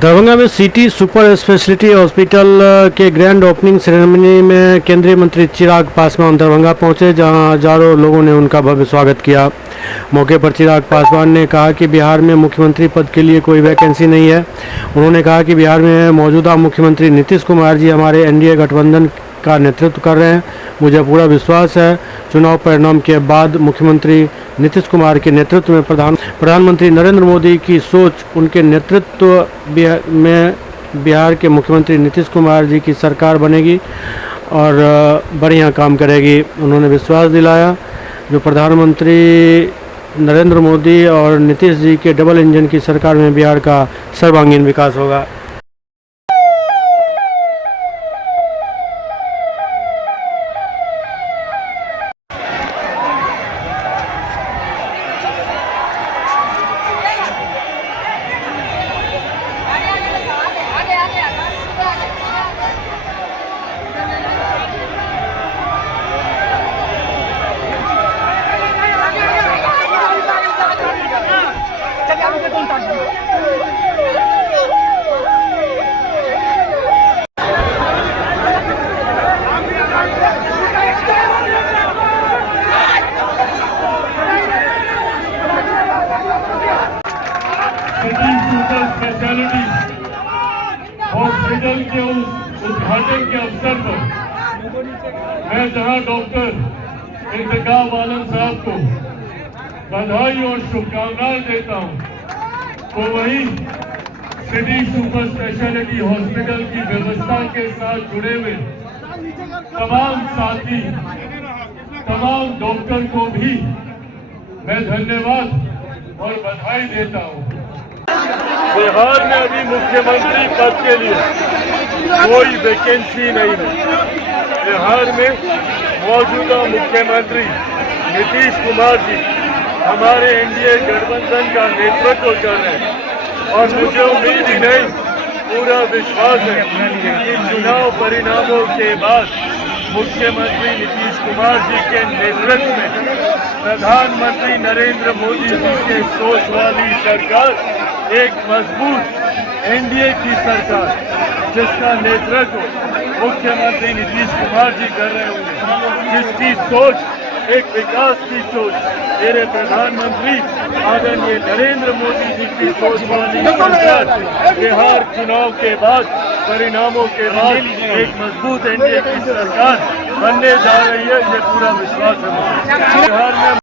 दरभंगा में city super speciality hospital के grand opening ceremony में केंद्रीय मंत्री चिराग पासवान दरभंगा पहुंचे, जहां हजारों लोगों ने उनका भव्य स्वागत किया। मौके पर चिराग पासवान ने कहा कि बिहार में मुख्यमंत्री पद के लिए कोई वैकेंसी नहीं है। उन्होंने कहा कि बिहार में मौजूदा मुख्यमंत्री नीतीश कुमार जी हमारे एनडीए गठबंधन का नेतृत्व कर रहे हैं। मुझे पूरा विश्वास है चुनाव परिणाम के बाद मुख्यमंत्री नीतीश कुमार के नेतृत्व में प्रधानमंत्री नरेंद्र मोदी की सोच, उनके नेतृत्व में बिहार के मुख्यमंत्री नीतीश कुमार जी की सरकार बनेगी और बढ़िया काम करेगी। उन्होंने विश्वास दिलाया जो प्रधानमंत्री नरेंद्र मोदी और नीतीश जी के डबल इंजन की सरकार में बिहार का सर्वांगीण विकास होगा। सिटी सुपर स्पेशलिटी हॉस्पिटल के उद्घाटन के अवसर पर मैं जहां डॉक्टर इंतकाम आलम साहब को बधाई और शुभकामनाएं देता हूं, तो वहीं सिटी सुपर स्पेशलिटी हॉस्पिटल की व्यवस्था के साथ जुड़े हुए तमाम साथी, तमाम डॉक्टर को भी मैं धन्यवाद और बधाई देता हूं। बिहार में अभी मुख्यमंत्री पद के लिए कोई वैकेंसी नहीं है। बिहार में मौजूदा मुख्यमंत्री नीतीश कुमार जी हमारे एनडीए गठबंधन का नेतृत्व कर रहे हैं और मुझे उम्मीद ही नहीं, पूरा विश्वास है कि चुनाव परिणामों के बाद मुख्यमंत्री नीतीश कुमार जी के नेतृत्व में प्रधानमंत्री नरेंद्र मोदी जी के सोच वाली सरकार, एक मजबूत एनडीए की सरकार जिसका नेतृत्व मुख्यमंत्री नीतीश कुमार जी कर रहे होंगे, जिसकी सोच एक विकास की सोच मेरे प्रधानमंत्री आदरणीय नरेंद्र मोदी जी की सोच वाली सरकार बिहार चुनाव के बाद, परिणामों के बाद एक मजबूत एनडीए की सरकार बनने जा रही है। ये पूरा विश्वास है बिहार में।